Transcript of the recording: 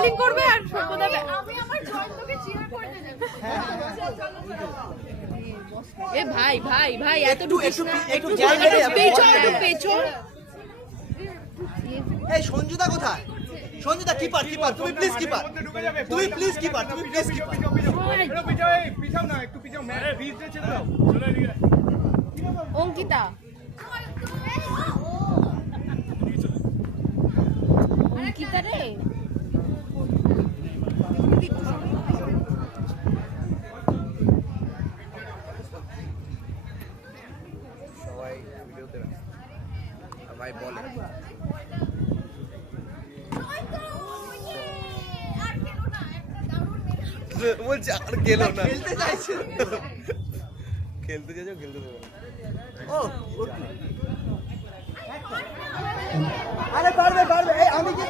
Bowling করবে আর সর্বদা আমি আমার জয়ন্তকে চিয়ার করতে যাব। এ ভাই ভাই ভাই এত একটু জায়গায় পেছন এই সঞ্জুদা কোথায়? সঞ্জুদা কিপার তুমি প্লিজ কিপার তুমি প্লিজ কিপার পিছাও না একটু পিছাও ম্যাচ রিচ ছেড়ে দাও। অঙ্কিতা অঙ্কিতা রে সবাই ভিডিওতে ভাই বলে বলছি আর গেল না খেলতে চাইছে খেলতে দেবো ও আরে পারবে এই আমি কি